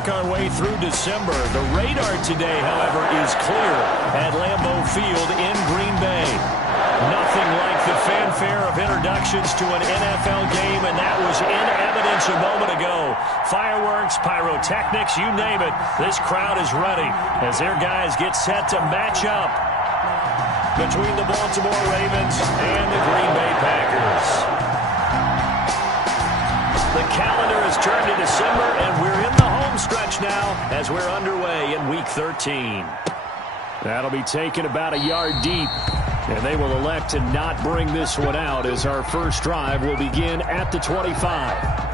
work our way through December. The radar today, however, is clear at Lambeau Field in Green Bay. Nothing like the fanfare of introductions to an NFL game, and that was in evidence a moment ago. Fireworks, pyrotechnics, you name it. This crowd is ready as their guys get set to match up between the Baltimore Ravens and the Green Bay Packers. The calendar has turned to December, and we're in the home stretch now as we're underway in Week 13. That'll be taken about a yard deep, and they will elect to not bring this one out as our first drive will begin at the 25.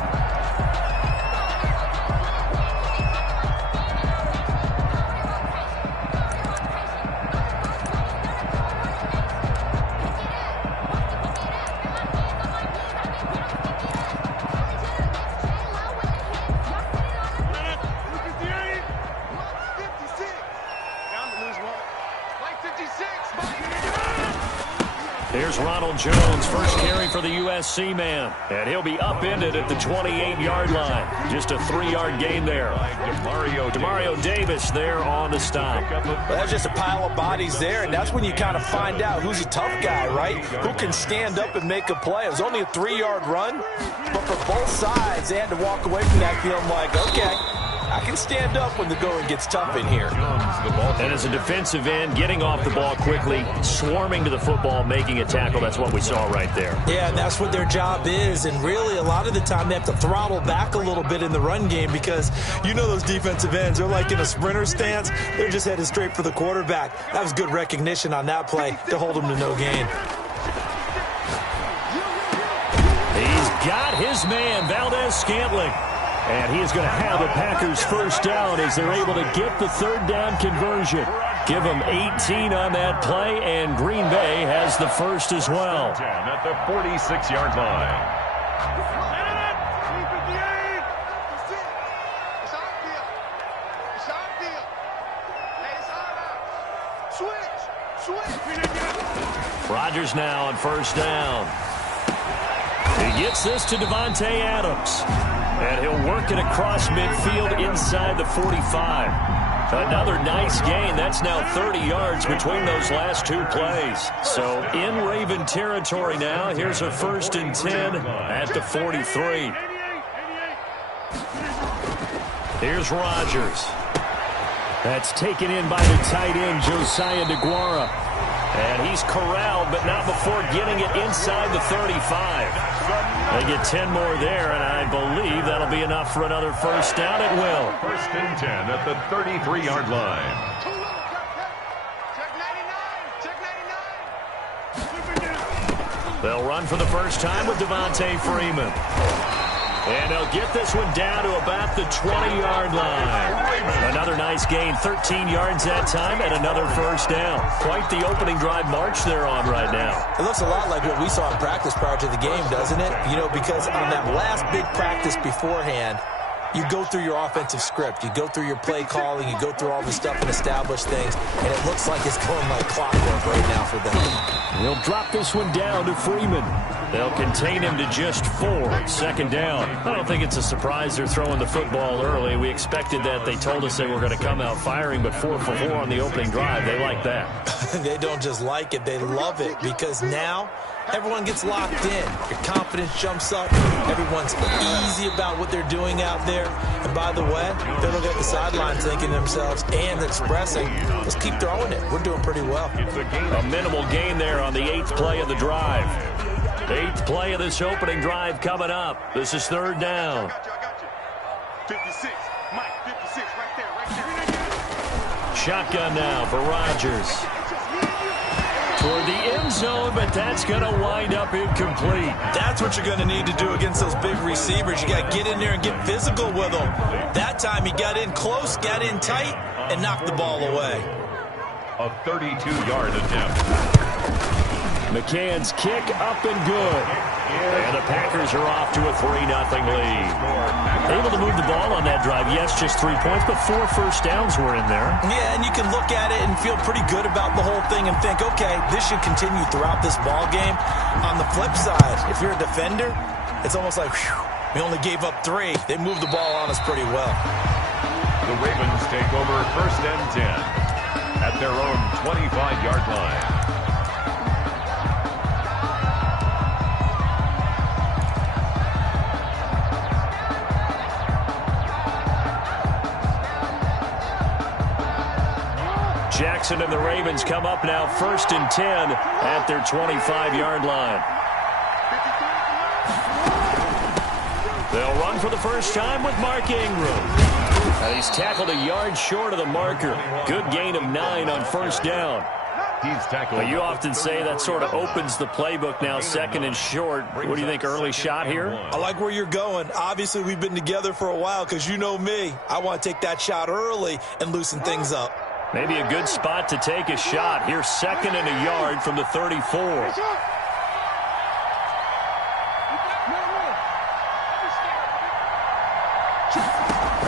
Here's Ronald Jones, first carry for the USC man. And he'll be upended at the 28-yard line. Just a 3-yard gain there. Demario Davis there on the stop. Well, that's just a pile of bodies there, and that's when you kind of find out who's a tough guy, right? Who can stand up and make a play. It was only a 3-yard run, but for both sides, they had to walk away from that feeling like, okay, I can stand up when the going gets tough in here. And as a defensive end, getting off the ball quickly, swarming to the football, making a tackle, that's what we saw right there. Yeah, and that's what their job is. And really, a lot of the time, they have to throttle back a little bit in the run game because you know those defensive ends, they're like in a sprinter stance. They're just headed straight for the quarterback. That was good recognition on that play to hold them to no gain. He's got his man, Valdez-Scantling. And he is going to have the Packers first down as they're able to get the third down conversion. Give them 18 on that play, and Green Bay has the first as well. At the 46-yard line. Rodgers now on first down. He gets this to Davante Adams. And he'll work it across midfield inside the 45. Another nice gain. That's now 30 yards between those last two plays. So in Raven territory now. Here's a 1st and 10 at the 43. Here's Rodgers. That's taken in by the tight end, Josiah DeGuara. And he's corralled, but not before getting it inside the 35. They get 10 more there, and I believe that'll be enough for another first down. It will. 1st and 10 at the 33-yard line. They'll run for the first time with Devontae Freeman. And they'll get this one down to about the 20-yard line. Another nice gain, 13 yards that time, and another first down. Quite the opening drive march they're on right now. It looks a lot like what we saw in practice prior to the game, doesn't it? You know, because on that last big practice beforehand, you go through your offensive script. You go through your play calling. You go through all the stuff and establish things. And it looks like it's going like clockwork right now for them. They'll drop this one down to Freeman. They'll contain him to just 4. 2nd down. I don't think it's a surprise they're throwing the football early. We expected that. They told us they were going to come out firing, but 4 for 4 on the opening drive. They like that. They don't just like it. They love it because now everyone gets locked in. Your confidence jumps up. Everyone's easy about what they're doing out there. And by the way, they look at the sideline thinking to themselves and expressing, let's keep throwing it. We're doing pretty well. A minimal gain there on the 8th play of the drive. 8th play of this opening drive coming up. This is 3rd down. 56. Mike, 56 right there. Shotgun now for Rodgers. Toward the end zone, but that's going to wind up incomplete. That's what you're going to need to do against those big receivers. You got to get in there and get physical with them. That time he got in close, got in tight, and knocked the ball away. A 32-yard attempt. McCann's kick up and good. And the Packers are off to a 3-0 lead. Able to move the ball on that drive. Yes, just 3 points, but 4 first downs were in there. Yeah, and you can look at it and feel pretty good about the whole thing and think, okay, this should continue throughout this ball game. On the flip side, if you're a defender, it's almost like, whew, we only gave up 3. They moved the ball on us pretty well. Ravens take over 1st and 10 at their own 25-yard line. Jackson and the Ravens come up now 1st and 10 at their 25-yard line. They'll run for the first time with Mark Ingram. He's tackled a yard short of the marker. Good gain of 9 on 1st down. He's tackled. Well, you often say that sort of opens the playbook now, 2nd and short. What do you think, early shot here? I like where you're going. Obviously, we've been together for a while because you know me. I want to take that shot early and loosen things up. Maybe a good spot to take a shot. Here's 2nd and a yard from the 34.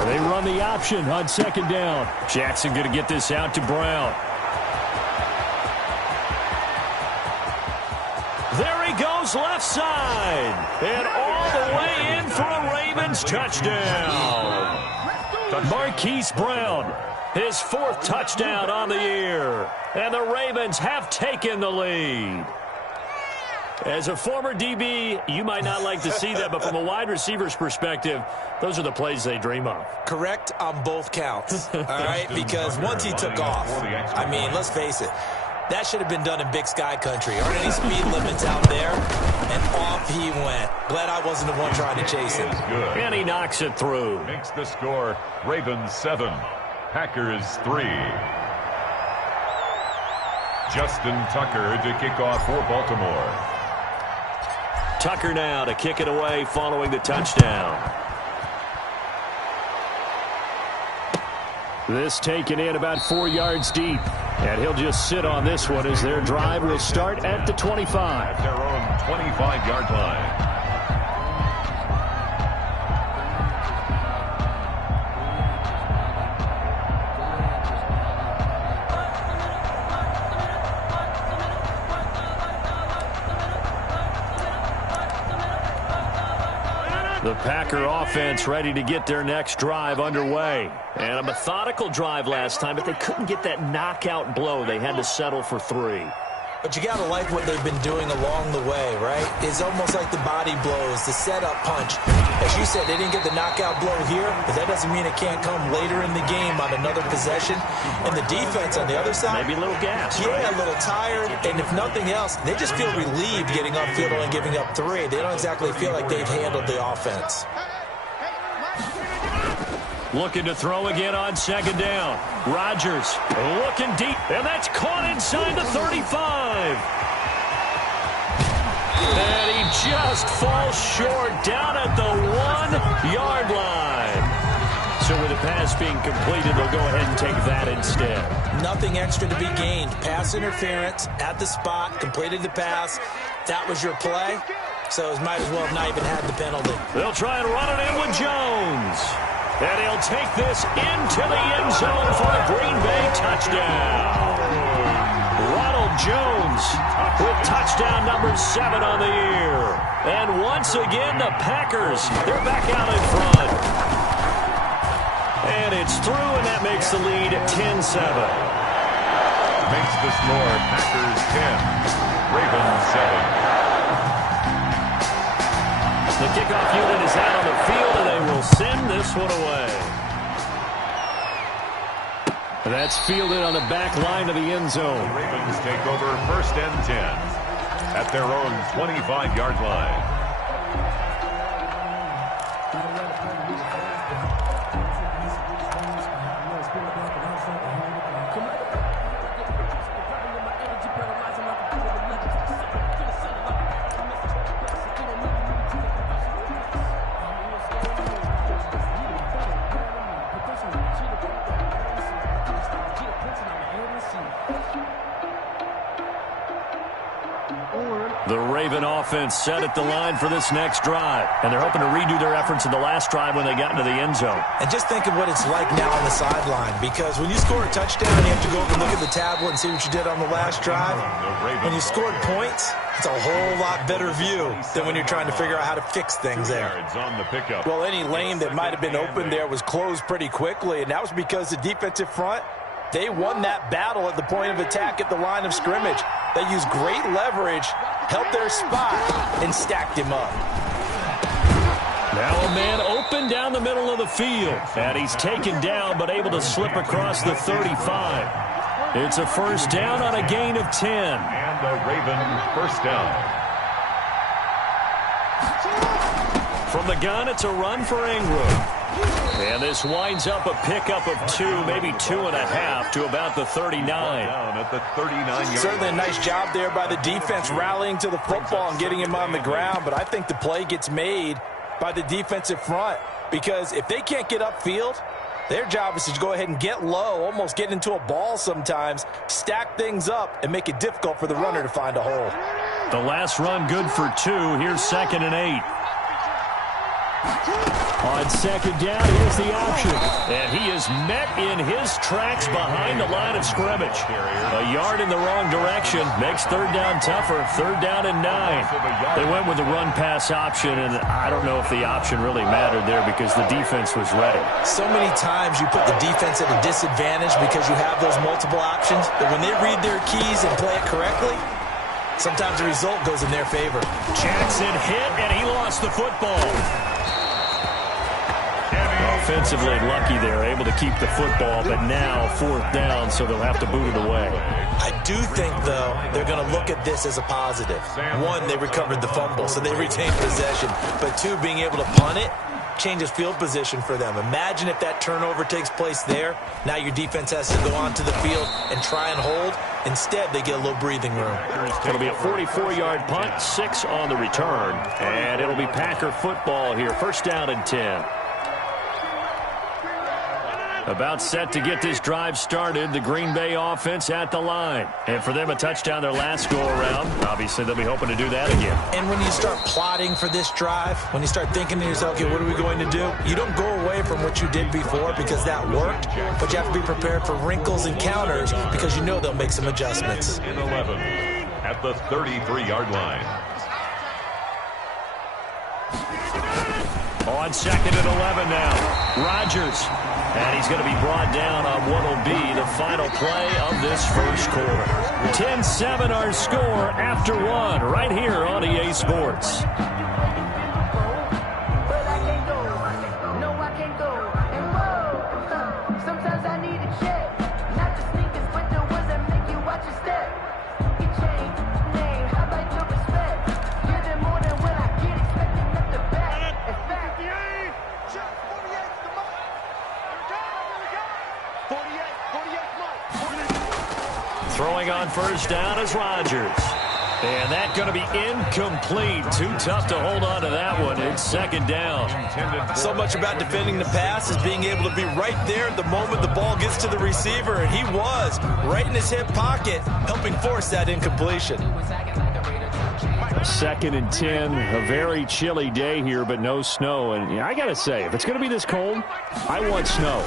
They run the option on 2nd down. Jackson going to get this out to Brown. There he goes left side. And all the way in for a Ravens touchdown. Marquise Brown, his 4th touchdown on the year. And the Ravens have taken the lead. As a former DB, you might not like to see that, but from a wide receiver's perspective, those are the plays they dream of. Correct on both counts, all right? Because once he took off, I mean, let's face it, that should have been done in Big Sky country. Aren't any speed limits out there? And off he went. Glad I wasn't the one trying to chase him. And he knocks it through. Makes the score Ravens 7, Packers 3. Justin Tucker to kick off for Baltimore. Tucker now to kick it away following the touchdown. This taken in about 4 yards deep. And he'll just sit on this one as their drive will start at the 25. At their own 25-yard line. The Packer offense ready to get their next drive underway. And a methodical drive last time, but they couldn't get that knockout blow. They had to settle for 3. But you got to like what they've been doing along the way, right? It's almost like the body blows, the setup punch. As you said, they didn't get the knockout blow here, but that doesn't mean it can't come later in the game on another possession. And the defense on the other side, maybe a little gas. Yeah, right? a little tired. And if nothing else, they just feel relieved getting upfield and giving up 3. They don't exactly feel like they've handled the offense. Looking to throw again on 2nd down. Rodgers looking deep, and that's caught inside the 35. And he just falls short down at the 1-yard line. So with the pass being completed, they'll go ahead and take that instead. Nothing extra to be gained. Pass interference at the spot, completed the pass. That was your play, so it might as well have not even had the penalty. They'll try and run it in with Jones. And he'll take this into the end zone for a Green Bay touchdown. Ronald Jones with touchdown number 7 on the year. And once again, the Packers, they're back out in front. And it's through, and that makes the lead 10-7. Makes the score Packers 10, Ravens 7. The kickoff unit is out on the field, and they will send this one away. That's fielded on the back line of the end zone. The Ravens take over 1st and 10 at their own 25-yard line. Raven offense set at the line for this next drive. And they're hoping to redo their efforts in the last drive when they got into the end zone. And just think of what it's like now on the sideline, because when you score a touchdown, you have to go over and look at the tablet and see what you did on the last drive. When you scored points, it's a whole lot better view than when you're trying to figure out how to fix things there. Well, any lane that might have been open there was closed pretty quickly, and that was because the defensive front, they won that battle at the point of attack at the line of scrimmage. They used great leverage, held their spot, and stacked him up. Now a man open down the middle of the field. And he's taken down but able to slip across the 35. It's a first down on a gain of 10. And the Raven first down. From the gun, it's a run for Ingram. And this winds up a pickup of 2, maybe 2.5 to about the 39. Down at the 39-yard. Certainly a nice job there by the defense rallying to the football and getting him on the ground, but I think the play gets made by the defensive front, because if they can't get upfield, their job is to go ahead and get low, almost get into a ball sometimes, stack things up, and make it difficult for the runner to find a hole. The last run good for 2. Here's 2nd and 8. On second down, here's the option. And he is met in his tracks behind the line of scrimmage. A yard in the wrong direction makes third down tougher. 3rd down and 9. They went with the run-pass option, and I don't know if the option really mattered there because the defense was ready. So many times you put the defense at a disadvantage because you have those multiple options, but when they read their keys and play it correctly, sometimes the result goes in their favor. Jackson hit, and he lost the football. Offensively lucky they're able to keep the football, but now 4th down, so they'll have to boot it away. I do think, though, they're going to look at this as a positive. 1, they recovered the fumble, so they retained possession. But 2, being able to punt it changes field position for them. Imagine if that turnover takes place there. Now your defense has to go onto the field and try and hold. Instead, they get a little breathing room. It'll be a 44-yard punt, 6 on the return. And it'll be Packer football here. First down and 10. About set to get this drive started, the Green Bay offense at the line. And for them, a touchdown their last go-around. Obviously, they'll be hoping to do that again. And when you start plotting for this drive, when you start thinking to yourself, okay, what are we going to do? You don't go away from what you did before because that worked, but you have to be prepared for wrinkles and counters because you know they'll make some adjustments. In 11 at the 33-yard line. On 2nd and 11 now, Rodgers. And he's going to be brought down on what will be the final play of this first quarter. 10-7 our score after 1 right here on EA Sports. Throwing on first down is Rodgers. And that's going to be incomplete. Too tough to hold on to that one. It's 2nd down. So much about defending the pass is being able to be right there at the moment the ball gets to the receiver. And he was right in his hip pocket, helping force that incompletion. 2nd and 10. A very chilly day here, but no snow. And I got to say, if it's going to be this cold, I want snow.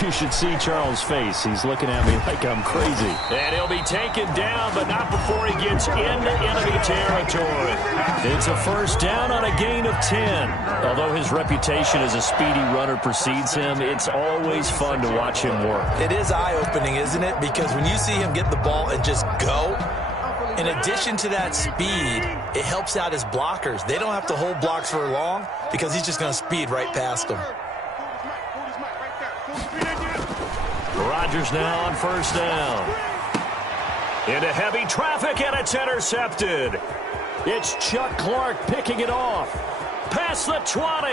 You should see Charles' face. He's looking at me like I'm crazy. And he'll be taken down, but not before he gets into enemy territory. It's a first down on a gain of 10. Although his reputation as a speedy runner precedes him, it's always fun to watch him work. It is eye-opening, isn't it? Because when you see him get the ball and just go, in addition to that speed, it helps out his blockers. They don't have to hold blocks for long because he's just going to speed right past them. Rodgers now on first down. Into heavy traffic, and it's intercepted. It's Chuck Clark picking it off. Past the 20.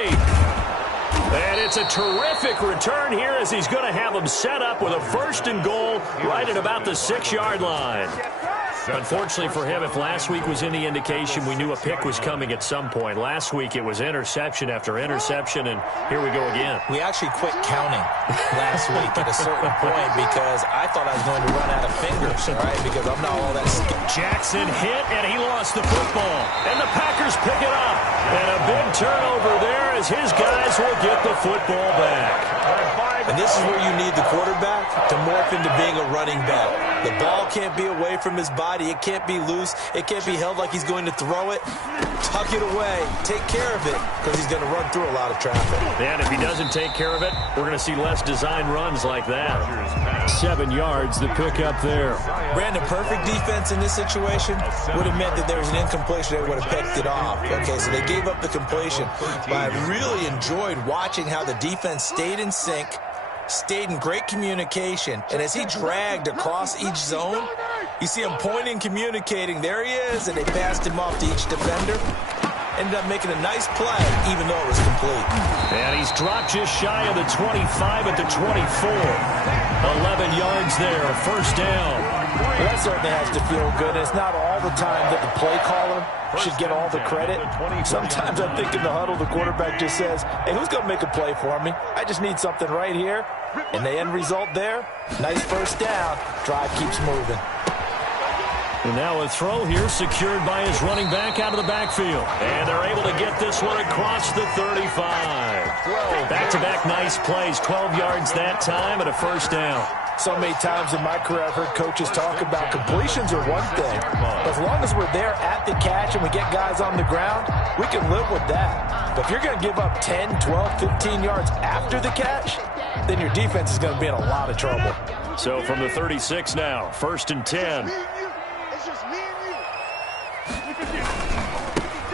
And it's a terrific return here as he's going to have him set up with a 1st and goal right at about the 6-yard line. Unfortunately for him, if last week was any indication, we knew a pick was coming at some point. Last week it was interception after interception, and here we go again. We actually quit counting last week at a certain point because I thought I was going to run out of fingers, all right, because I'm not all that skilled. Jackson hit, and he lost the football. And the Packers pick it up. And a big turnover there as his guys will get the football back. And this is where you need the quarterback to morph into being a running back. The ball can't be away from his body. It can't be loose. It can't be held like he's going to throw it. Tuck it away. Take care of it because he's going to run through a lot of traffic. And if he doesn't take care of it, we're going to see less design runs like that. 7 yards, the pick up there. Brandon, perfect defense in this situation would have meant that there was an incompletion. They would have picked it off. Okay, so they gave up the completion. But I really enjoyed watching how the defense stayed in sync, stayed in great communication, and as he dragged across each zone, you see him pointing, communicating. There he is, and they passed him off to each defender. Ended up making a nice play, even though it was complete. And he's dropped just shy of the 25 at the 24. 11 yards there, first down. Well, that certainly has to feel good. It's not all the time that the play caller should get all the credit. Sometimes I think in the huddle, the quarterback just says, hey, who's going to make a play for me? I just need something right here. And the end result there, nice first down. Drive keeps moving. And now a throw here secured by his running back out of the backfield. And they're able to get this one across the 35. Back-to-back nice plays, 12 yards that time and a first down. So many times in my career I've heard coaches talk about completions are one thing. But as long as we're there at the catch and we get guys on the ground, we can live with that. But if you're going to give up 10, 12, 15 yards after the catch, then your defense is going to be in a lot of trouble. So from the 36 now, first and 10.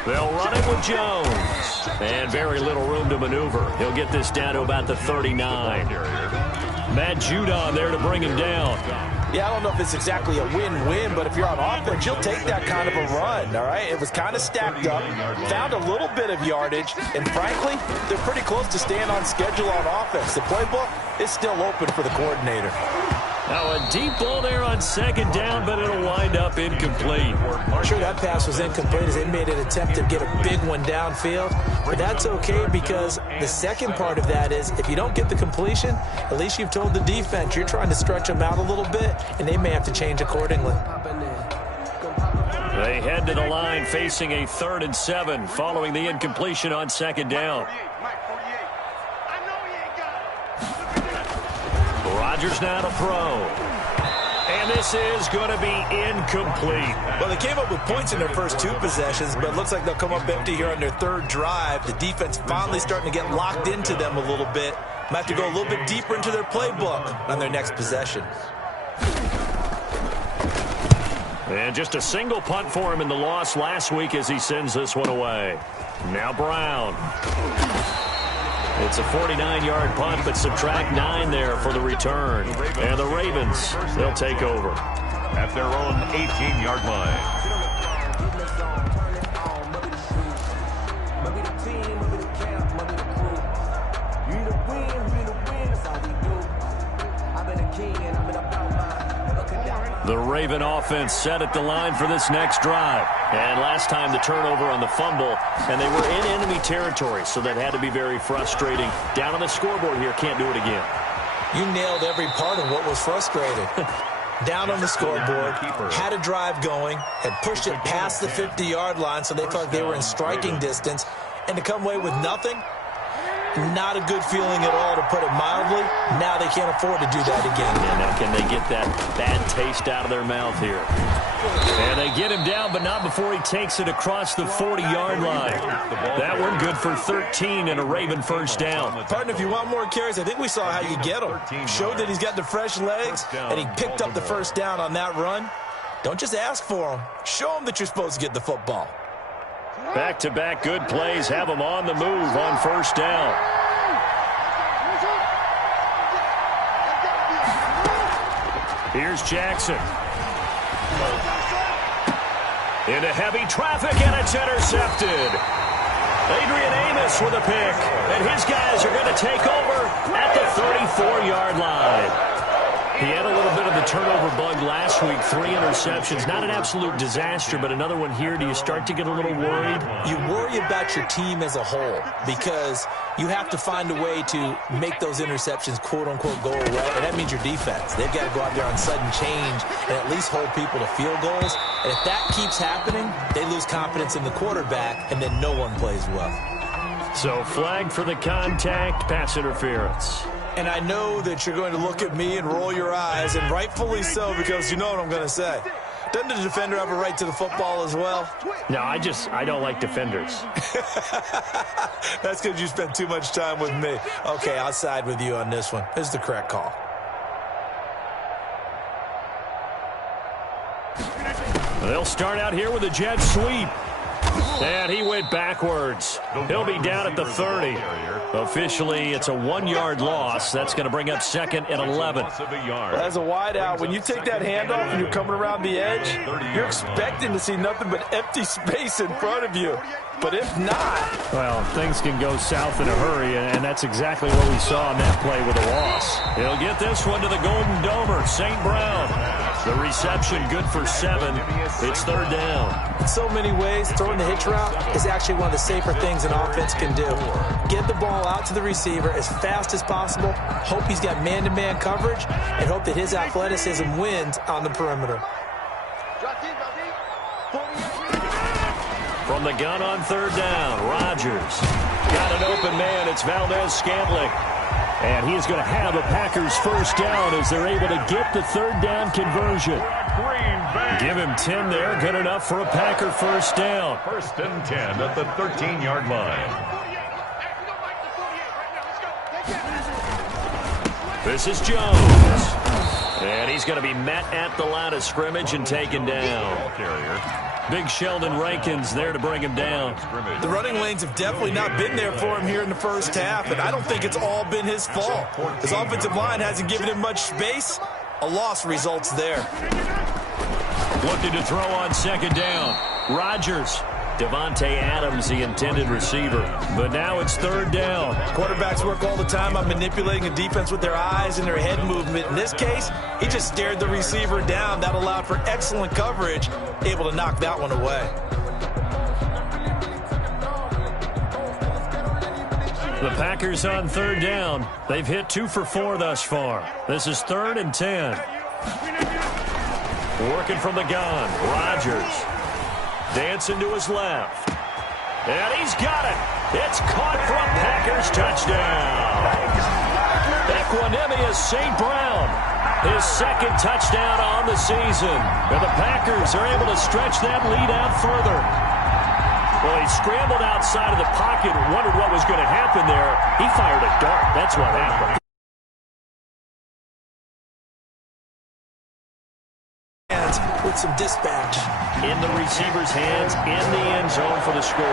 They'll run it with Jones. And very little room to maneuver. He'll get this down to about the 39. Matt Judon there to bring him down. Yeah, I don't know if it's exactly a win-win, but if you're on offense, you'll take that kind of a run, all right? It was kind of stacked up, found a little bit of yardage, and frankly, they're pretty close to staying on schedule on offense. The playbook is still open for the coordinator. Now a deep ball there on second down, but it'll wind up incomplete. Sure, that pass was incomplete as they made an attempt to get a big one downfield. But that's okay because the second part of that is if you don't get the completion, at least you've told the defense you're trying to stretch them out a little bit, and they may have to change accordingly. They head to the line facing a 3rd and 7 following the incompletion on second down. Rodgers now to throw. And this is going to be incomplete. Well, they came up with points in their first 2 possessions, but it looks like they'll come up empty here on their 3rd drive. The defense finally starting to get locked into them a little bit. Might have to go a little bit deeper into their playbook on their next possession. And just a single punt for him in the loss last week as he sends this one away. Now Brown. It's a 49-yard punt, but subtract 9 there for the return. And the Ravens, they'll take over. At their own 18-yard line. The Raven offense set at the line for this next drive. And last time the turnover on the fumble, and they were in enemy territory, so that had to be very frustrating. Down on the scoreboard here, can't do it again. You nailed every part of what was frustrating. Down on the scoreboard, had a drive going, had pushed it past the 50-yard line, so they felt like they were in striking distance, and to come away with nothing, not a good feeling at all, to put it mildly. Now they can't afford to do that again. And now can they get that bad taste out of their mouth here? And they get him down, but not before he takes it across the 40-yard line. That one good for 13 and a Raven first down. Partner, if you want more carries, I think we saw how you get him. Showed that he's got the fresh legs, and he picked up the first down on that run. Don't just ask for him. Show him that you're supposed to get the football. Back-to-back good plays have him on the move on first down. Here's Jackson. Into heavy traffic, and it's intercepted. Adrian Amos with a pick, and his guys are going to take over at the 34-yard line. He had a little bit of the turnover bug last week, 3 interceptions. Not an absolute disaster, but another one here. Do you start to get a little worried? You worry about your team as a whole because you have to find a way to make those interceptions, quote-unquote, go away, and that means your defense. They've got to go out there on sudden change and at least hold people to field goals. And if that keeps happening, they lose confidence in the quarterback, and then no one plays well. So flag for the contact, pass interference. And I know that you're going to look at me and roll your eyes, and rightfully so, because you know what I'm going to say. Doesn't the defender have a right to the football as well? No, I don't like defenders. That's because you spent too much time with me. Okay, I'll side with you on this one. This is the correct call. They'll start out here with a jet sweep. And he went backwards. He'll be down at the 30. Officially, it's a 1-yard loss. That's going to bring up 2nd and 11. Well, as a wideout, when you take that handoff and you're coming around the edge, you're expecting to see nothing but empty space in front of you. But if not... Well, things can go south in a hurry, and that's exactly what we saw on that play with a loss. He'll get this one to the Golden Domer, St. Brown. The reception good for 7. It's 3rd down. In so many ways, throwing the hitch route is actually one of the safer things an offense can do. Get the ball out to the receiver as fast as possible, hope he's got man-to-man coverage, and hope that his athleticism wins on the perimeter. From the gun on 3rd down, Rodgers. Got an open man. It's Valdez-Scantling. And he is going to have a Packers first down as they're able to get the 3rd down conversion. Give him 10 there. Good enough for a Packer first down. 1st and 10 at the 13-yard line. This is Jones. And he's going to be met at the line of scrimmage and taken down. Big Sheldon Rankins there to bring him down. The running lanes have definitely not been there for him here in the first half, and I don't think it's all been his fault. His offensive line hasn't given him much space. A loss results there. Looking to throw on 2nd down. Rodgers. Devontae Adams, the intended receiver. But now it's 3rd down. Quarterbacks work all the time on manipulating a defense with their eyes and their head movement. In this case, he just stared the receiver down. That allowed for excellent coverage, able to knock that one away. The Packers on 3rd down. They've hit 2 for 4 thus far. This is 3rd and 10. Working from the gun, Rodgers. Dancing to his left. And he's got it. It's caught for a Packers touchdown. Equanimous St. Brown. His 2nd touchdown on the season. And the Packers are able to stretch that lead out further. Well, he scrambled outside of the pocket and wondered what was going to happen there. He fired a dart. That's what happened. With some dispatch. In the receiver's hands, in the end zone for the score.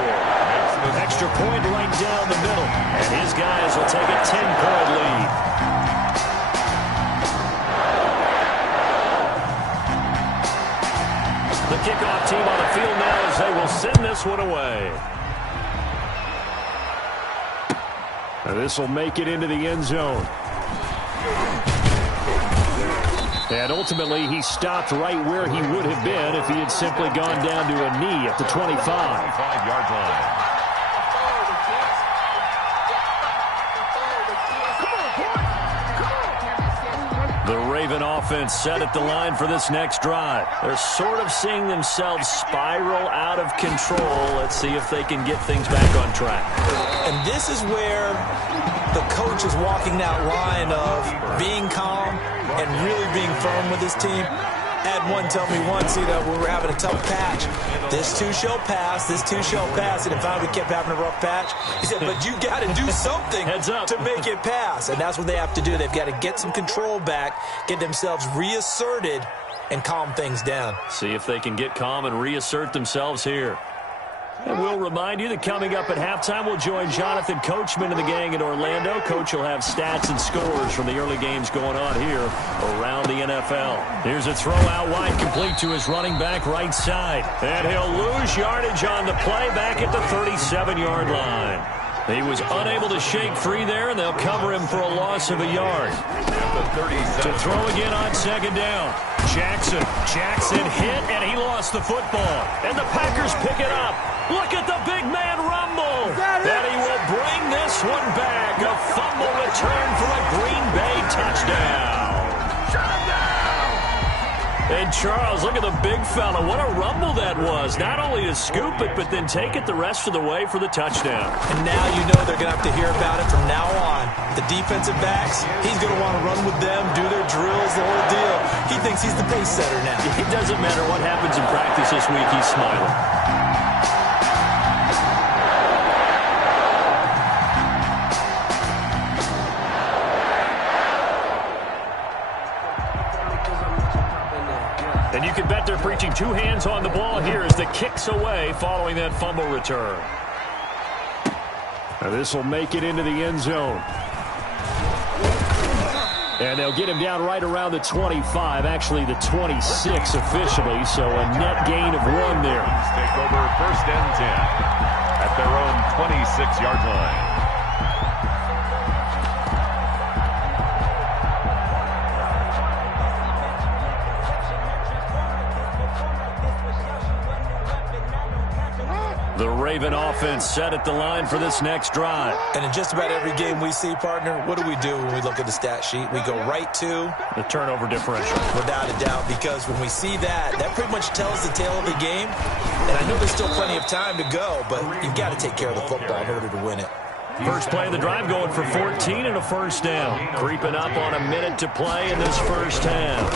Extra point right down the middle. And his guys will take a 10-point lead. The kickoff team on the field now as they will send this one away. And this will make it into the end zone. And ultimately, he stopped right where he would have been if he had simply gone down to a knee at the 25. 25-yard line. The Raven offense set at the line for this next drive. They're sort of seeing themselves spiral out of control. Let's see if they can get things back on track. And this is where the coach is walking that line of being calm and really being firm with his team. Had one tell me once, we were having a tough patch. This too shall pass, this too shall pass. And finally we kept having a rough patch. He said, but you got to do something to make it pass. And that's what they have to do. They've got to get some control back, get themselves reasserted, and calm things down. See if they can get calm and reassert themselves here. And we'll remind you that coming up at halftime, we'll join Jonathan Coachman and the gang in Orlando. Coach will have stats and scores from the early games going on here around the NFL. Here's a throw out wide, complete to his running back right side. And he'll lose yardage on the play back at the 37-yard line. He was unable to shake free there, and they'll cover him for a loss of a yard. To throw again on second down. Jackson hit, and he lost the football. And the Packers pick it up. Look at the big man rumble. And he will bring this one back. A fumble return for a Green Bay touchdown. And Charles, look at the big fella. What a rumble that was. Not only to scoop it, but then take it the rest of the way for the touchdown. And now you know they're going to have to hear about it from now on. The defensive backs, he's going to want to run with them, do their drills, the whole deal. He thinks he's the pace setter now. It doesn't matter what happens in practice this week, he's smiling. And you can bet they're preaching two hands on the ball here as the kick's away following that fumble return. Now this will make it into the end zone. And they'll get him down right around the 25, actually the 26 officially, so a net gain of 1 there. Take over 1st and 10 at their own 26-yard line. The Raven offense set at the line for this next drive. And in just about every game we see, partner, what do we do when we look at the stat sheet? We go right to the turnover differential. Without a doubt, because when we see that, that pretty much tells the tale of the game. And I know there's still plenty of time to go, but you've got to take care of the football in order to win it. First play of the drive going for 14 and a first down. Creeping up on a minute to play in this first half.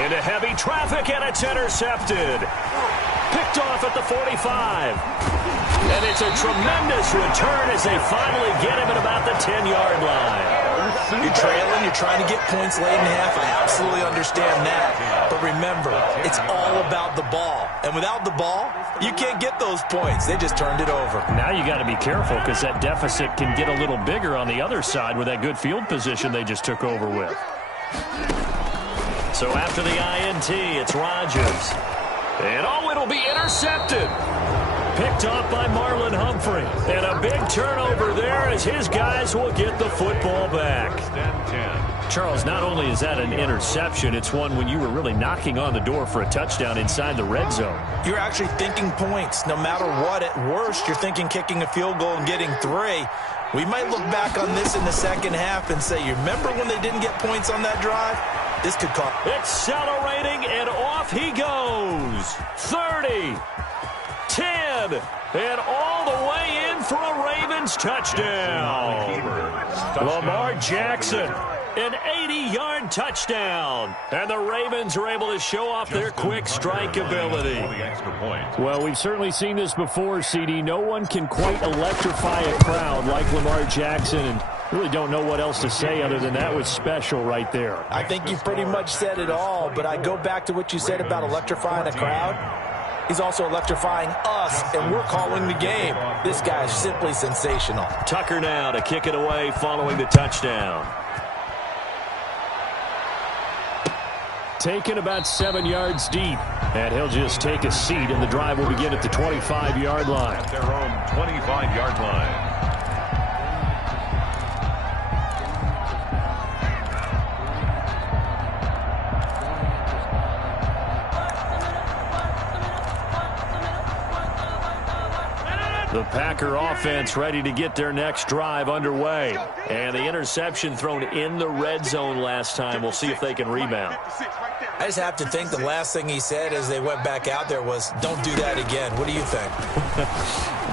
Into heavy traffic, and it's intercepted. Picked off at the 45. And it's a tremendous return as they finally get him at about the 10-yard line. You're trailing, you're trying to get points late in half. I absolutely understand that. But remember, it's all about the ball. And without the ball, you can't get those points. They just turned it over. Now you got to be careful because that deficit can get a little bigger on the other side with that good field position they just took over with. So after the INT, it's Rodgers. And it'll be intercepted. Picked off by Marlon Humphrey. And a big turnover there as his guys will get the football back. Charles, not only is that an interception, it's one when you were really knocking on the door for a touchdown inside the red zone. You're actually thinking points. No matter what, at worst, you're thinking kicking a field goal and getting 3. We might look back on this in the second half and say, you remember when they didn't get points on that drive? This could cost. Accelerating, and off he goes. 30, 10, and all the way in for a Ravens touchdown. Lamar Jackson, an 80-yard touchdown. And the Ravens are able to show off their quick strike ability. Well, we've certainly seen this before, CD. No one can quite electrify a crowd like Lamar Jackson, and really don't know what else to say other than that was special right there. I think you pretty much said it all, but I go back to what you said about electrifying a crowd. He's also electrifying us, and we're calling the game. This guy's simply sensational. Tucker now to kick it away following the touchdown. Taken about 7 yards deep, and he'll just take a seat, and the drive will begin at the 25-yard line. At their own 25-yard line. The Packer offense ready to get their next drive underway. And the interception thrown in the red zone last time. We'll see if they can rebound. I just have to think the last thing he said as they went back out there was, don't do that again. What do you think?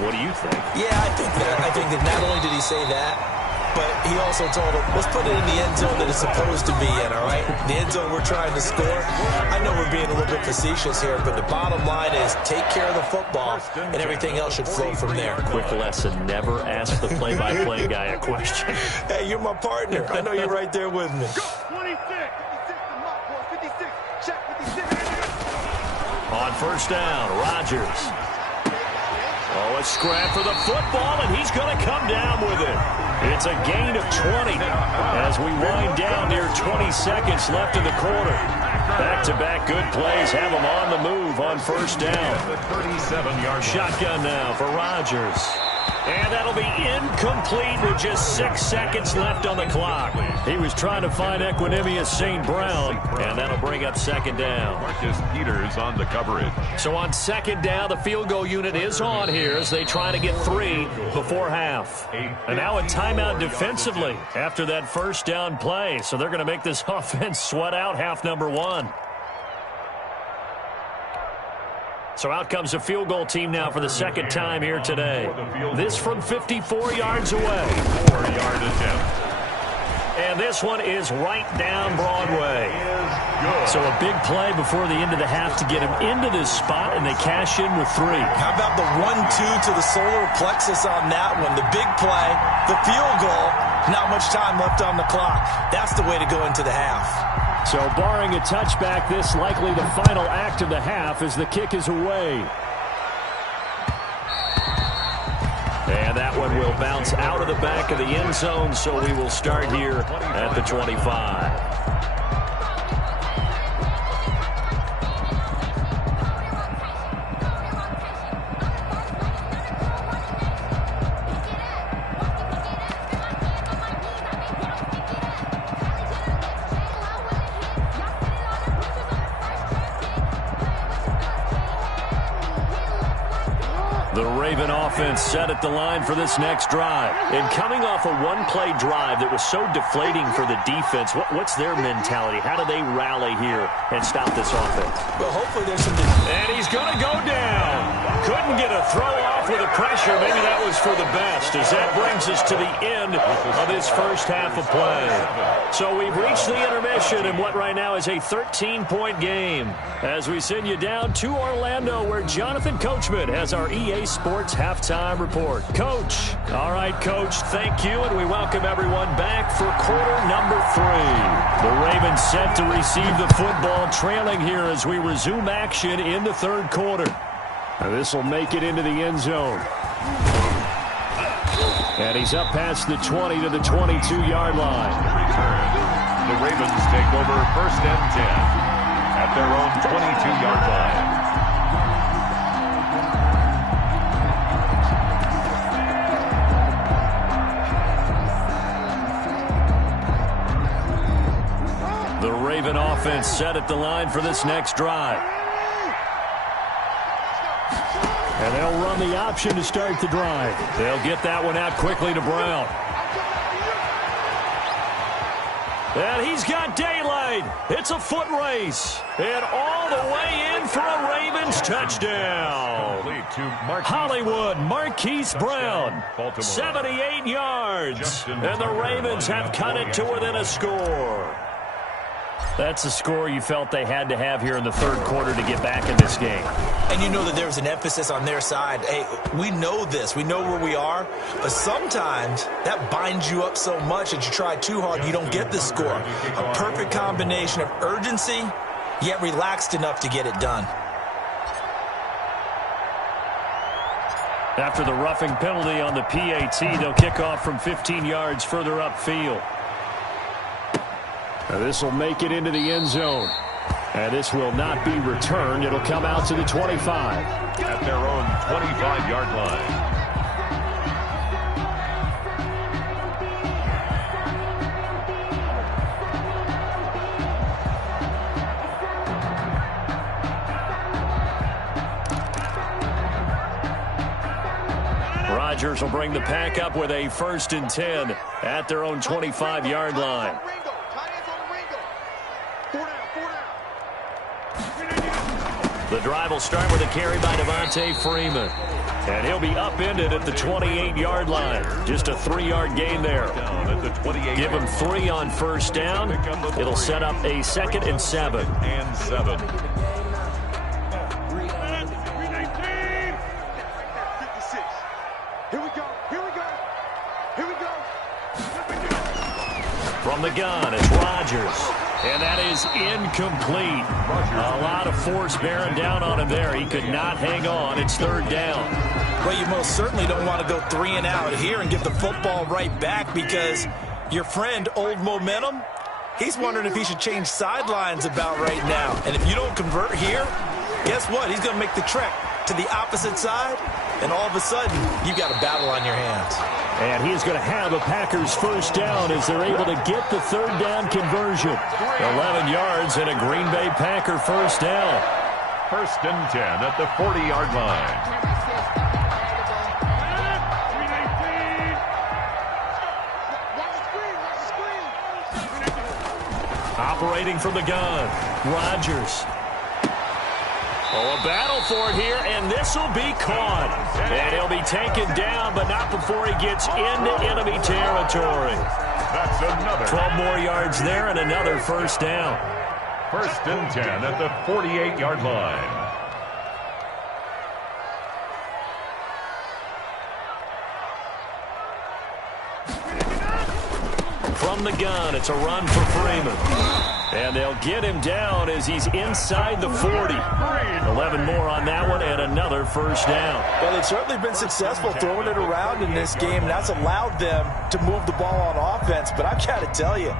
What do you think? Yeah, I think that. I think that not only did he say that, but he also told him, let's put it in the end zone that it's supposed to be in, all right? The end zone we're trying to score. I know we're being a little bit facetious here, but the bottom line is take care of the football, and everything else should flow from there. Quick lesson, never ask the play-by-play guy a question. Hey, you're my partner. I know you're right there with me. 26. 56. Check 56. On first down, Rodgers. Oh, a scrap for the football, and he's going to come down with it. It's a gain of 20 as we wind down near 20 seconds left in the quarter. Back-to-back good plays have him on the move on first down. 37-yard shotgun now for Rodgers. And that'll be incomplete with just 6 seconds left on the clock. He was trying to find Equanimeous St. Brown, and that'll bring up second down. Marcus Peters on the coverage. So on second down, the field goal unit is on here as they try to get 3 before half. And now a timeout defensively after that first down play. So they're going to make this offense sweat out half number 1. So out comes a field goal team now for the second time here today. This from 54 yards away. 4-yard attempt. And this one is right down Broadway. So a big play before the end of the half to get him into this spot, and they cash in with 3. How about the 1-2 to the solar plexus on that one? The big play, the field goal, not much time left on the clock. That's the way to go into the half. So barring a touchback, this likely the final act of the half as the kick is away. And that one will bounce out of the back of the end zone, so we will start here at the 25. Offense set at the line for this next drive. And coming off a one-play drive that was so deflating for the defense, what's their mentality? How do they rally here and stop this offense? Well, hopefully there's some... And he's going to go down. Couldn't get a throw off with the pressure. Maybe that was for the best, as that brings us to the end of this first half of play. So we've reached the intermission in what right now is a 13-point game as we send you down to Orlando, where Jonathan Coachman has our EA Sports halftime report. Coach. All right, Coach, thank you, and we welcome everyone back for quarter number 3. The Ravens set to receive the football, trailing here as we resume action in the third quarter. This will make it into the end zone. And he's up past the 20 to the 22-yard line. The Ravens take over first and 10 at their own 22-yard line. The Raven offense set at the line for this next drive. And they'll run the option to start the drive. They'll get that one out quickly to Brown. And he's got daylight. It's a foot race. And all the way in for a Ravens touchdown. Hollywood Marquise Brown, 78 yards. And the Ravens have cut it to within a score. That's a score you felt they had to have here in the third quarter to get back in this game. And you know that there's an emphasis on their side. Hey, we know this. We know where we are. But sometimes that binds you up so much that you try too hard, you don't get the score. A perfect combination of urgency, yet relaxed enough to get it done. After the roughing penalty on the PAT, they'll kick off from 15 yards further upfield. This will make it into the end zone. And this will not be returned. It'll come out to the 25. At their own 25-yard line. Rodgers will bring the pack up with a 1st and 10 at their own 25-yard line. The drive will start with a carry by Devontae Freeman. And he'll be upended at the 28-yard line. Just a 3-yard gain there. Give him 3 on first down. It'll set up a 2nd and 7. And 7. From the gun, it's Rodgers. And that is incomplete. A lot of force bearing down on him there. He could not hang on. It's 3rd down. Well, you most certainly don't want to go 3 and out here and give the football right back, because your friend, Old Momentum, he's wondering if he should change sidelines about right now. And if you don't convert here, guess what? He's going to make the trek to the opposite side and all of a sudden, you've got a battle on your hands. And he's going to have a Packers first down as they're able to get the third down conversion. 11 yards and a Green Bay Packer first down. First and 10 at the 40-yard line. Operating from the gun, Rodgers. Oh, a battle for it here, and this will be caught. And he'll be taken down, but not before he gets into enemy territory. That's another. 12 more yards there and another first down. First and 10 at the 48-yard line. From the gun, it's a run for Freeman. And they'll get him down as he's inside the 40. 11 more on that one and another first down. Well, they've certainly been successful throwing it around in this game. That's allowed them to move the ball on offense. But I've got to tell you,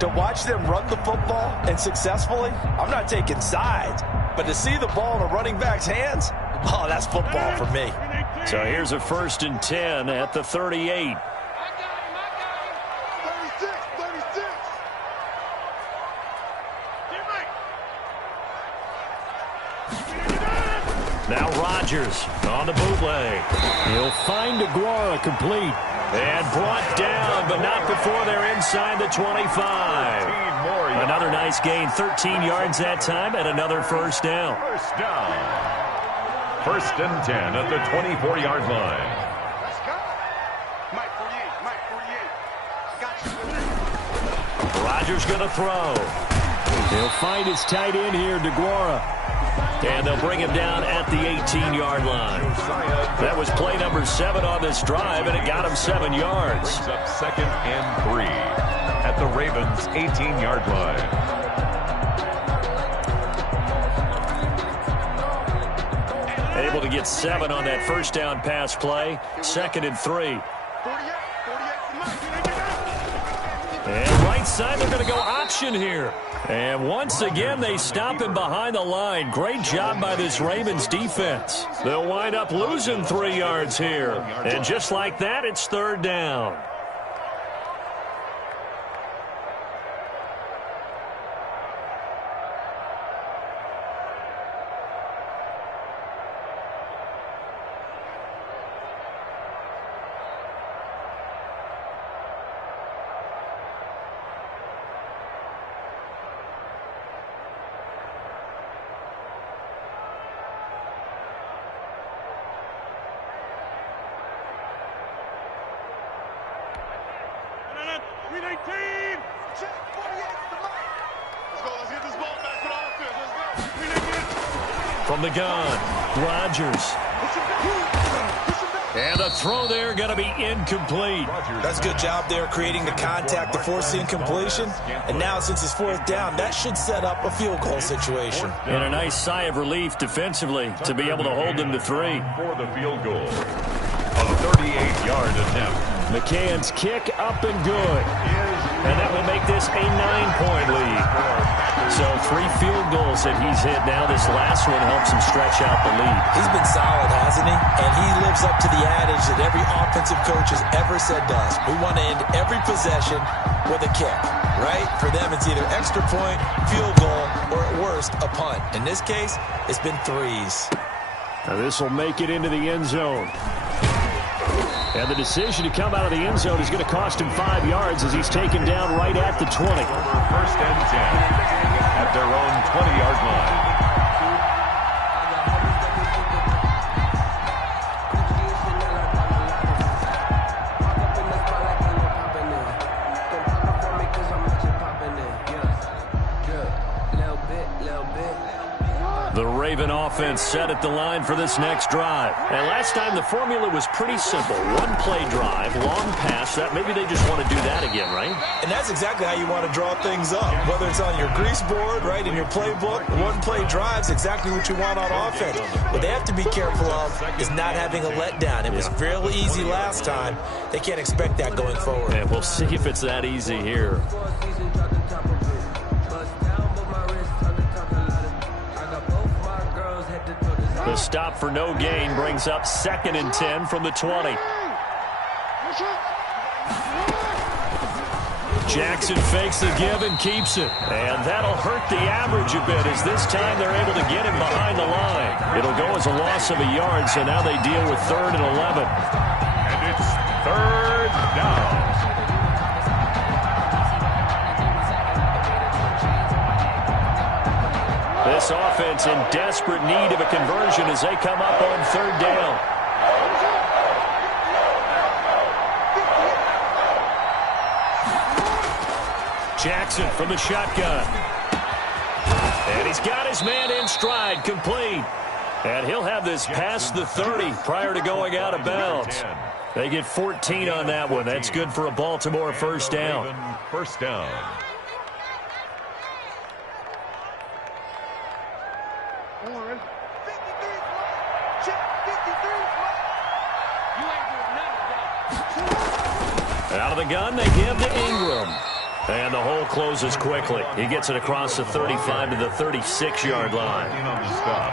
to watch them run the football and successfully, I'm not taking sides. But to see the ball in a running back's hands, oh, that's football for me. So here's a first and 10 at the 38. Now Rodgers on the bootleg. He'll find DeGuara complete. And brought down, but not before they're inside the 25. Another nice gain, 13 yards that time, and another first down. First down. First and 10 at the 24-yard line. Let's go. Mike 48. Got you. Rodgers going to throw. He'll find his tight end here, DeGuara. And they'll bring him down at the 18-yard line. That was play number 7 on this drive, and it got him 7 yards. Brings up second and 3 at the Ravens' 18-yard line. Able to get 7 on that first down pass play. Second and 3. 48 for Mike. And right side, they're going to go option here. And once again, they stop him behind the line. Great job by this Ravens defense. They'll wind up losing 3 yards here. And just like that, it's third down. From the gun, Rodgers. And the throw there going to be incomplete. That's a good job there creating the contact to force the incompletion. And now since it's fourth down, that should set up a field goal situation. And a nice sigh of relief defensively to be able to hold them to 3. For the field goal. A 38-yard attempt. McCann's kick up and good. And that will make this a 9-point lead. So 3 field goals that he's hit now. This last one helps him stretch out the lead. He's been solid, hasn't he? And he lives up to the adage that every offensive coach has ever said to us. We want to end every possession with a kick, right? For them, it's either extra point, field goal, or at worst, a punt. In this case, it's been 3s. Now this will make it into the end zone. And the decision to come out of the end zone is going to cost him 5 yards as he's taken down right at the 20. First and 10 at their own 20-yard line. The Raven offense set at the line for this next drive. And last time the formula was pretty simple. 1-play drive, long pass. That maybe they just want to do that again, right? And that's exactly how you want to draw things up. Whether it's on your grease board, right, in your playbook, 1-play drive's exactly what you want on offense. What they have to be careful of is not having a letdown. It was fairly easy last time. They can't expect that going forward. And we'll see if it's that easy here. The The stop for no gain brings up 2nd and 10 from the 20. Jackson fakes the give and keeps it. And that'll hurt the average a bit as this time they're able to get him behind the line. It'll go as a loss of a yard, so now they deal with 3rd and 11. And it's 3rd down. This offense in desperate need of a conversion as they come up on 3rd down. Jackson from the shotgun. And he's got his man in stride, complete. And he'll have this past the 30 prior to going out of bounds. They get 14 on that one. That's good for a Baltimore first down. First down. Out of the gun, they give to Ingram. And the hole closes quickly. He gets it across the 35 to the 36-yard line.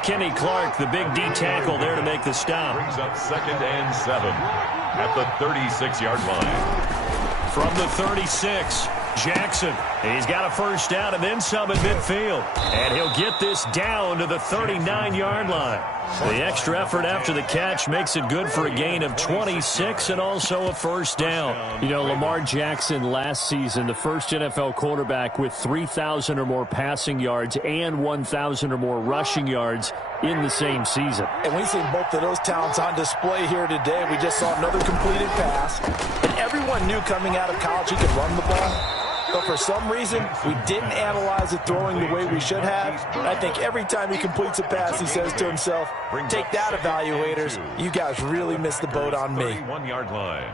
Kenny Clark, the big D tackle there to make the stop. Brings up 2nd and 7 at the 36-yard line. From the 36, Jackson. He's got a first down and then some at midfield. And he'll get this down to the 39-yard line. The extra effort after the catch makes it good for a gain of 26 and also a first down. You know, Lamar Jackson last season, the first NFL quarterback with 3,000 or more passing yards and 1,000 or more rushing yards in the same season. And we've seen both of those talents on display here today. We just saw another completed pass. And everyone knew coming out of college he could run the ball. But for some reason, we didn't analyze it throwing the way we should have. And I think every time he completes a pass, he says to himself, take that, evaluators. You guys really missed the boat on me. 31-yard line.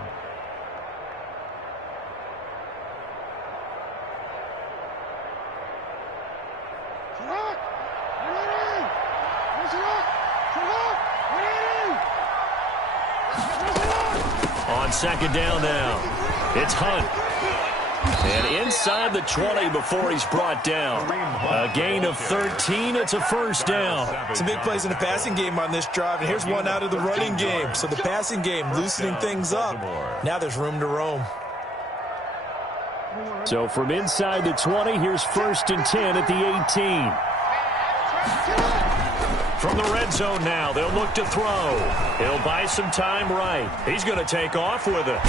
On 2nd down now, it's Hunt. And inside the 20 before he's brought down. A gain of 13. It's a first down. Some big plays in the passing game on this drive, and here's one out of the running game. So the passing game loosening things up. Now there's room to roam. So from inside the 20, here's 1st and 10 at the 18. From the red zone now, they'll look to throw. He'll buy some time right. He's going to take off with it.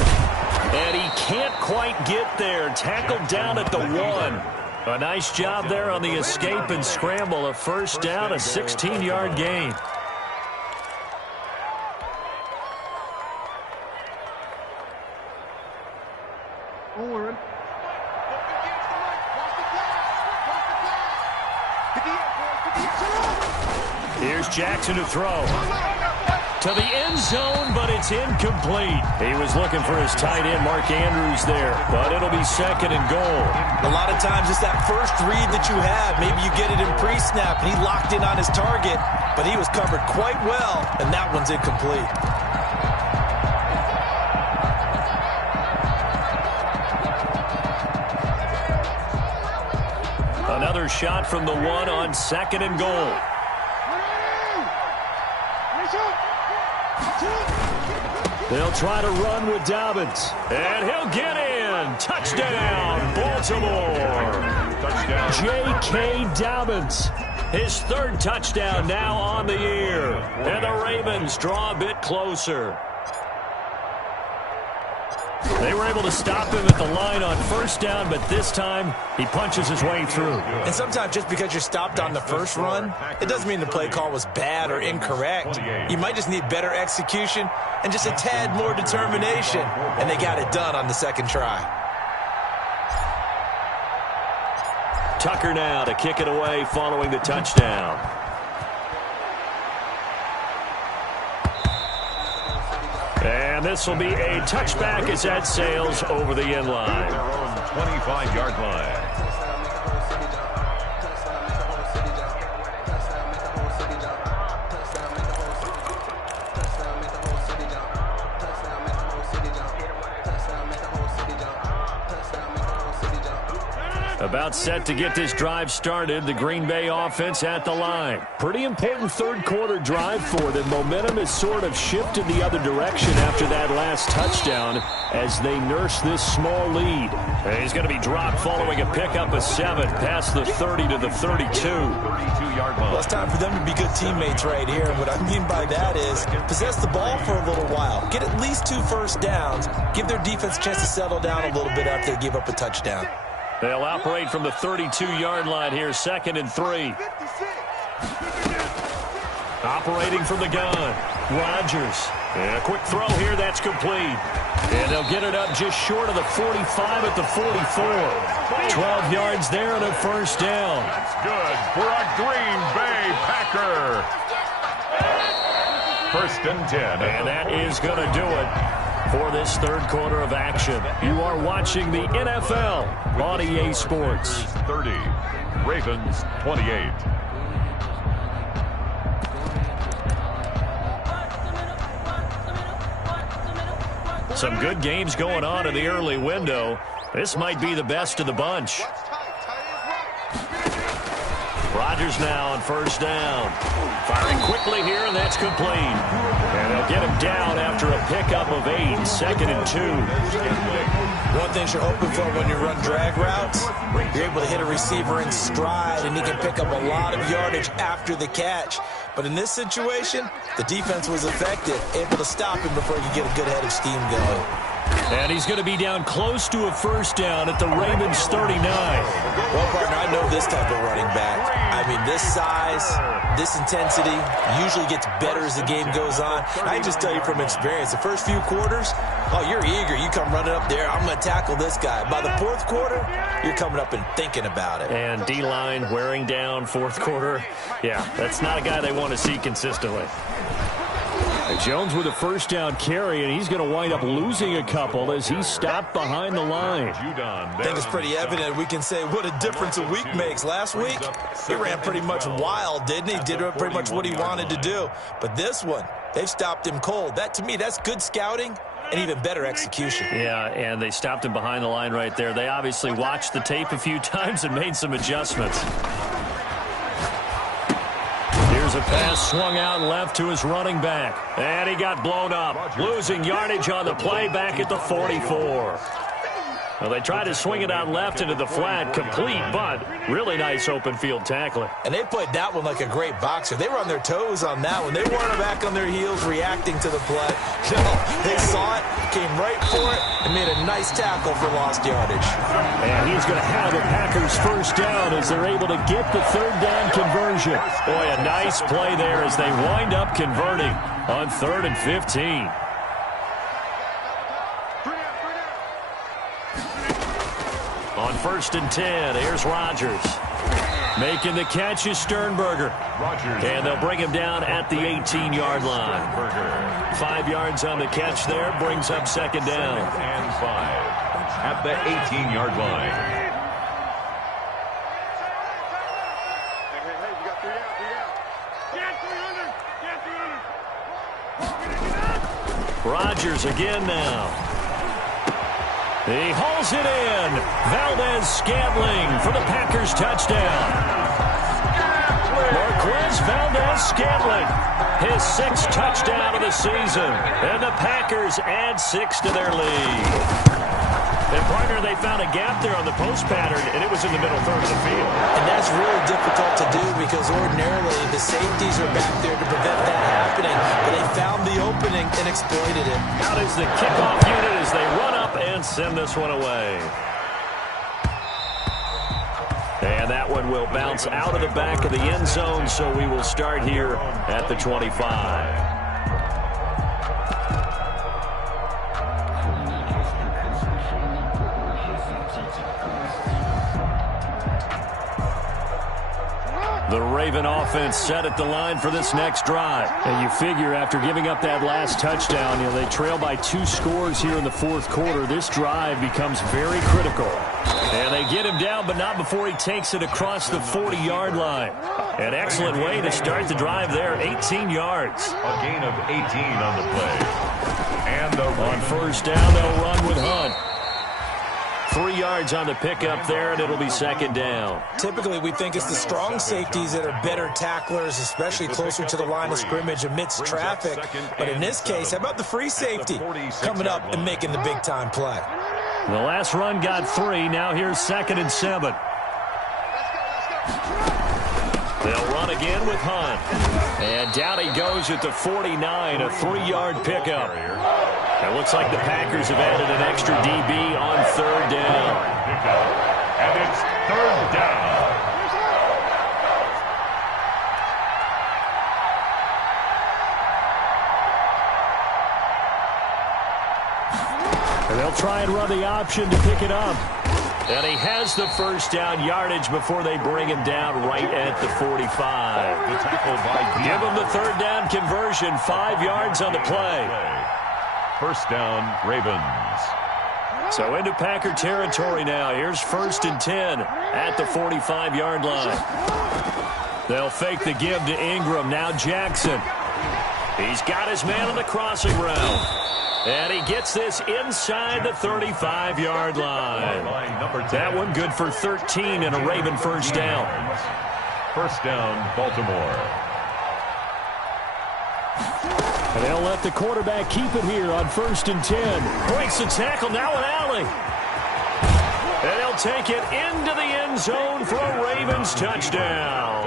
And he can't quite get there. Tackled down at the 1. A nice job there on the escape and scramble. A first down, a 16-yard gain. Here's Jackson to throw. To the end zone, but it's incomplete. He was looking for his tight end, Mark Andrews, there, but it'll be 2nd and goal. A lot of times it's that first read that you have. Maybe you get it in pre-snap, and he locked in on his target, but he was covered quite well, and that one's incomplete. Another shot from the 1 on 2nd and goal. They'll try to run with Dobbins. And he'll get in. Touchdown, Baltimore. Touchdown. J.K. Dobbins. His 3rd touchdown now on the year. And the Ravens draw a bit closer. They were able to stop him at the line on first down, but this time he punches his way through. And sometimes just because you're stopped on the first run, it doesn't mean the play call was bad or incorrect. You might just need better execution and just a tad more determination. And they got it done on the 2nd try. Tucker now to kick it away following the touchdown. And this will be a touchback as that sails over the end line. Their own 25-yard line. About set to get this drive started. The Green Bay offense at the line. Pretty important third quarter drive for them. Momentum has sort of shifted the other direction after that last touchdown as they nurse this small lead. And he's going to be dropped following a pickup of 7 past the 30 to the 32. 32-yard line. Well, it's time for them to be good teammates right here. And what I mean by that is possess the ball for a little while. Get at least 2 first downs. Give their defense a chance to settle down a little bit after they give up a touchdown. They'll operate from the 32-yard line here, 2nd and 3. Operating from the gun, Rodgers. And a quick throw here, that's complete. And they'll get it up just short of the 45 at the 44. 12 yards there and a first down. That's good for a Green Bay Packer. 1st and 10. And that is going to do it for this third quarter of action. You are watching the NFL on EA Sports. 30, Ravens 28. Some good games going on in the early window. This might be the best of the bunch. Rodgers now on first down. Firing quickly here, and that's complete. And they'll get him down after a pickup of 8, 2nd and 2. One thing you're hoping for when you run drag routes, you're able to hit a receiver in stride, and he can pick up a lot of yardage after the catch. But in this situation, the defense was effective, able to stop him before he could get a good head of steam going. And he's going to be down close to a first down at the Ravens 39. Well, partner, I know this type of running back. I mean, this size, this intensity usually gets better as the game goes on. I can just tell you from experience, the first few quarters, oh, you're eager. You come running up there, I'm going to tackle this guy. By the 4th quarter, you're coming up and thinking about it. And D-line wearing down 4th quarter. Yeah, that's not a guy they want to see consistently. Jones with a first down carry, and he's going to wind up losing a couple as he stopped behind the line. I think it's pretty evident. We can say what a difference a week makes. Last week, he ran pretty much wild, didn't he? Did pretty much what he wanted to do. But this one, they've stopped him cold. That, to me, that's good scouting and even better execution. Yeah, and they stopped him behind the line right there. They obviously watched the tape a few times and made some adjustments. Here's a pass swung out left to his running back. And he got blown up. Losing yardage on the play back at the 44. Well, they tried to swing it out left into the flat, complete, but really nice open field tackling. And they played that one like a great boxer. They were on their toes on that one. They weren't back on their heels reacting to the play. No, they saw it, came right for it, and made a nice tackle for lost yardage. And he's going to have the Packers first down as they're able to get the 3rd down conversion. Boy, a nice play there as they wind up converting on 3rd and 15. On 1st and 10, here's Rodgers. Making the catch is Sternberger. And they'll bring him down at the 18-yard line. 5 yards on the catch there, brings up 2nd down. And 5 at the 18-yard line. Hey, you got 3 out, 3 out. Rodgers again now. He hauls it in. Valdez-Scantling for the Packers touchdown. Marquez Valdez-Scantling, his 6th touchdown of the season. And the Packers add 6 to their lead. And, partner, they found a gap there on the post pattern, and it was in the middle third of the field. And that's really difficult to do because ordinarily the safeties are back there to prevent that happening. But they found the opening and exploited it. Out is the kickoff unit as they run up and send this one away. And that one will bounce out of the back of the end zone, so we will start here at the 25. The Raven offense set at the line for this next drive. And you figure after giving up that last touchdown, they trail by 2 scores here in the 4th quarter. This drive becomes very critical. And they get him down, but not before he takes it across the 40-yard line. An excellent way to start the drive there, 18 yards. A gain of 18 on the play. And on first down, they'll run with Hunt. 3 yards on the pickup there, and it'll be second down. Typically, we think it's the strong safeties that are better tacklers, especially closer to the line of scrimmage amidst traffic. But in this case, how about the free safety coming up and making the big-time play? The last run got 3. Now here's 2nd and 7. They'll run again with Hunt. And down he goes at the 49, a 3-yard pickup. It looks like the Packers have added an extra DB on 3rd down. And it's 3rd down. And they'll try and run the option to pick it up. And he has the first down yardage before they bring him down right at the 45. The tackle by Give him the 3rd down conversion, 5 yards on the play. 1st down, Ravens. So into Packer territory now. Here's 1st and 10 at the 45-yard line. They'll fake the give to Ingram. Now Jackson. He's got his man on the crossing route. And he gets this inside the 35-yard line. That one good for 13 and a Raven 1st down. 1st down, Baltimore. And they'll let the quarterback keep it here on 1st and 10. Breaks the tackle, now an alley. And they'll take it into the end zone for a Ravens touchdown.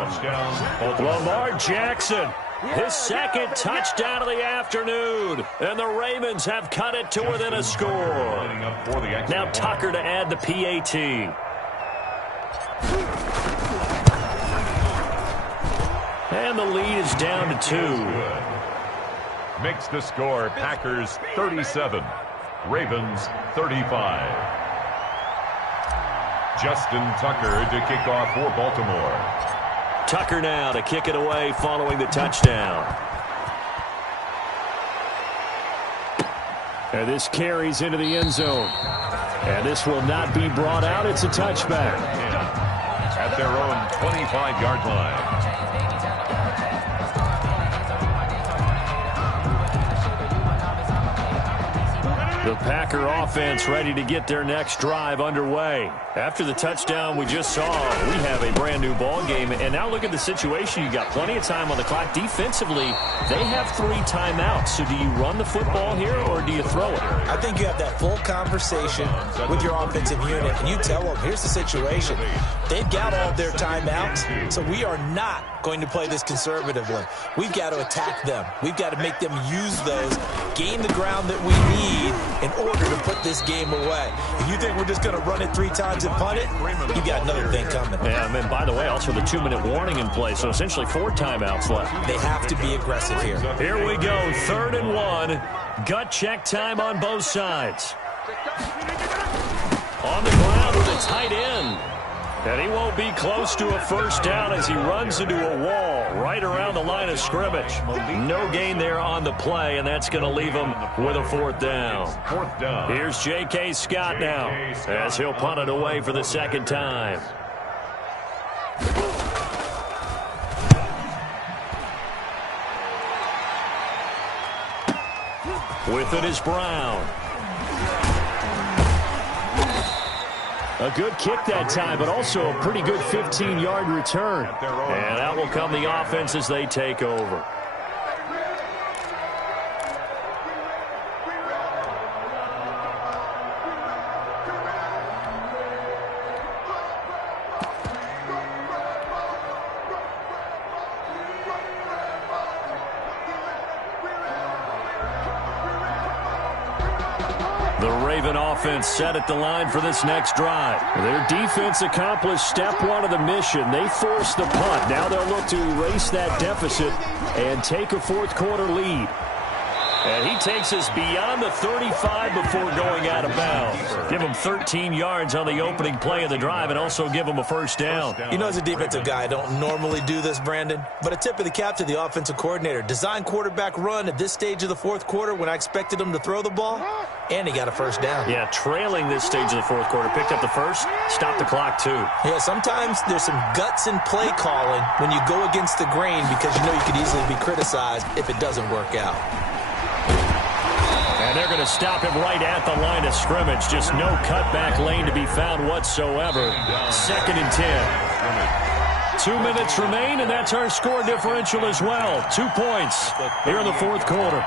Lamar Jackson, his 2nd touchdown of the afternoon. And the Ravens have cut it to within a score. Now Tucker to add the PAT. And the lead is down to 2. Makes the score Packers 37, Ravens 35. Justin Tucker to kick off for Baltimore. Tucker now to kick it away following the touchdown. And this carries into the end zone. And this will not be brought out. It's a touchback. At their own 25-yard line. The Packer offense ready to get their next drive underway. After the touchdown we just saw, we have a brand new ball game. And now look at the situation. You got plenty of time on the clock. Defensively, they have 3 timeouts. So do you run the football here or do you throw it? I think you have that full conversation with your offensive unit, and you tell them, here's the situation. They've got all of their timeouts, so we are not going to play this conservatively. We've got to attack them. We've got to make them use those, gain the ground that we need in order to put this game away. If you think we're just going to run it 3 times and punt it, you got another thing coming. Yeah, and by the way, also the 2-minute warning in play, so essentially 4 timeouts left. They have to be aggressive here. Here we go, 3rd and 1. Gut check time on both sides. On the ground with a tight end. And he won't be close to a first down as he runs into a wall right around the line of scrimmage. No gain there on the play, and that's going to leave him with a 4th down. Here's J.K. Scott now as he'll punt it away for the 2nd time. With it is Brown. A good kick that time, but also a pretty good 15-yard return. And out will come the offense as they take over. The Raven offense set at the line for this next drive. Their defense accomplished step 1 of the mission. They forced the punt. Now they'll look to erase that deficit and take a 4th quarter lead. And he takes us beyond the 35 before going out of bounds. Give him 13 yards on the opening play of the drive and also give him a first down. You know, as a defensive guy, I don't normally do this, Brandon, but a tip of the cap to the offensive coordinator. Design quarterback run at this stage of the 4th quarter when I expected him to throw the ball, and he got a first down. Yeah, trailing this stage of the 4th quarter. Picked up the first, stopped the clock too. Yeah, sometimes there's some guts in play calling when you go against the grain because you know you could easily be criticized if it doesn't work out. And they're going to stop him right at the line of scrimmage. Just no cutback lane to be found whatsoever. 2nd and 10. 2 minutes remain, and that's our score differential as well. 2 points here in the 4th quarter.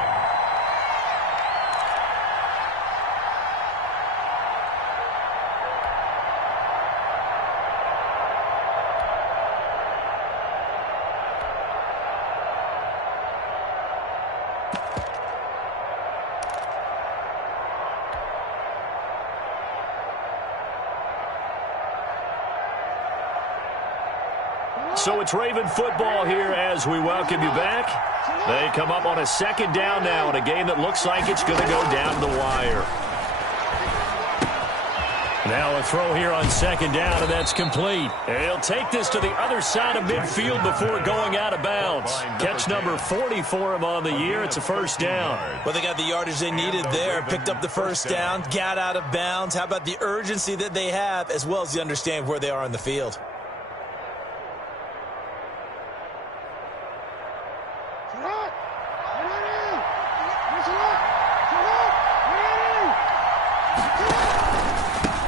So it's Raven football here as we welcome you back. They come up on a 2nd down now in a game that looks like it's going to go down the wire. Now a throw here on 2nd down, and that's complete. And he'll take this to the other side of midfield before going out of bounds. Catch number 40 for him on the year. It's a 1st down. Well, they got the yardage they needed there. Picked up the 1st down, got out of bounds. How about the urgency that they have, as well as the understanding where they are on the field?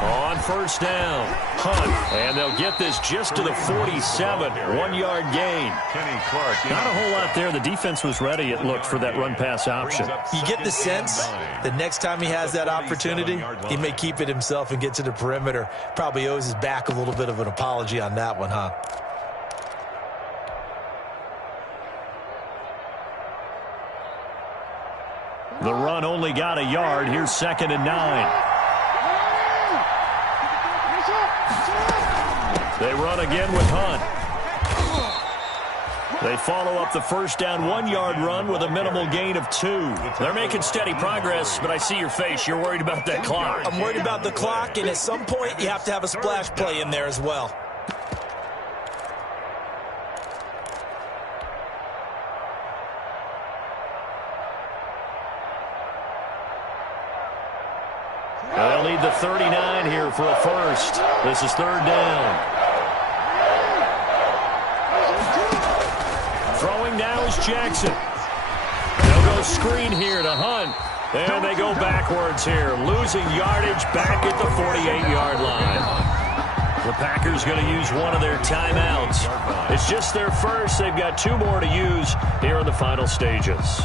On 1st down, Hunt, and they'll get this just to the 47, 1-yard gain. Kenny Clark. Not a whole lot there. The defense was ready, it looked, for that run-pass option. You get the sense that next time he has that opportunity, he may keep it himself and get to the perimeter. Probably owes his back a little bit of an apology on that one, huh? The run only got a yard. Here's 2nd and 9. They run again with Hunt. They follow up the 1st down 1-yard run with a minimal gain of 2. They're making steady progress, but I see your face. You're worried about that clock. I'm worried about the clock, and at some point you have to have a splash play in there as well. They'll need the 39 here for a 1st. This is 3rd down. Throwing now is Jackson. They'll go screen here to Hunt. And they go backwards here, losing yardage back at the 48-yard line. The Packers going to use one of their timeouts. It's just their first. They've got 2 more to use here in the final stages.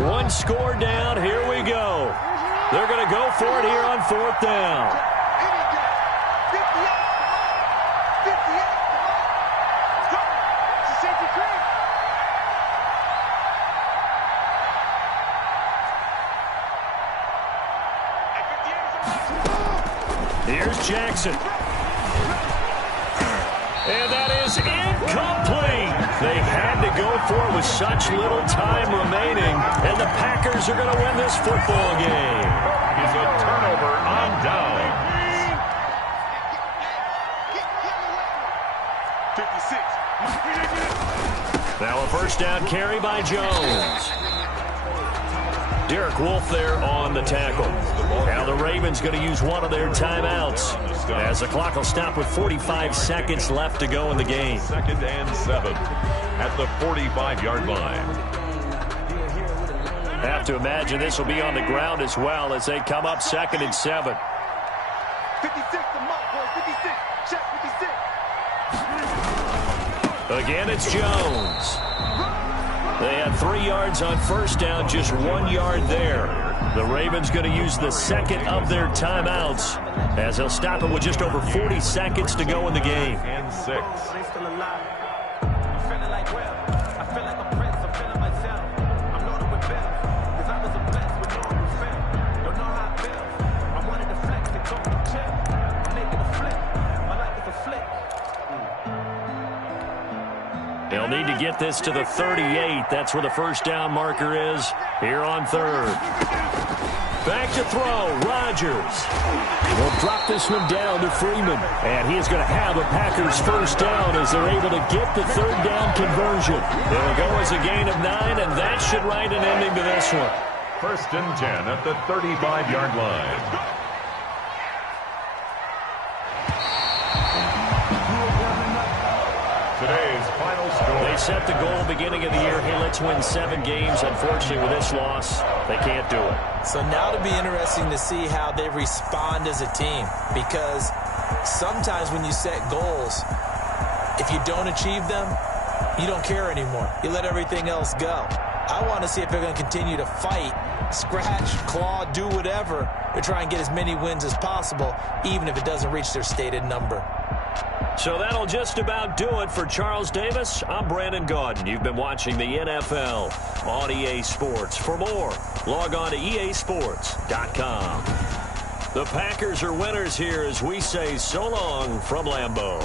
One score down. Here we go. They're going to go for it here on 4th down. Here's Jackson. And that is incomplete. They had to go for it with such little time remaining. And the Packers are going to win this football game. It's a turnover on down. 56. Now a 1st down carry by Jones. Derek Wolfe there on the tackle. Now the Ravens going to use one of their timeouts as the clock will stop with 45 seconds left to go in the game. 2nd and 7 at the 45-yard line. Have to imagine this will be on the ground as well as they come up 2nd and 7. 56, the mark, boy, 56. Check 56. Again, it's Jones. They had 3 yards on 1st down, just 1 yard there. The Ravens going to use the 2nd of their timeouts as they'll stop it with just over 40 seconds to go in the game. And 6. They'll need to get this to the 38. That's where the 1st down marker is here on 3rd. Back to throw, Rodgers. They'll drop this one down to Freeman. And he is going to have a Packers 1st down as they're able to get the 3rd down conversion. It'll go as a gain of 9, and that should write an ending to this one. 1st and 10 at the 35-yard line. set the goal beginning of the year. Hey, let's win 7 games. Unfortunately, with this loss, they can't do it. So now it'll be interesting to see how they respond as a team, because sometimes when you set goals, if you don't achieve them, you don't care anymore. You let everything else go. I want to see if they're going to continue to fight, scratch, claw, do whatever to try and get as many wins as possible, even if it doesn't reach their stated number. So that'll just about do it for Charles Davis. I'm Brandon Gaudin. You've been watching the NFL on EA Sports. For more, log on to easports.com. The Packers are winners here as we say so long from Lambeau.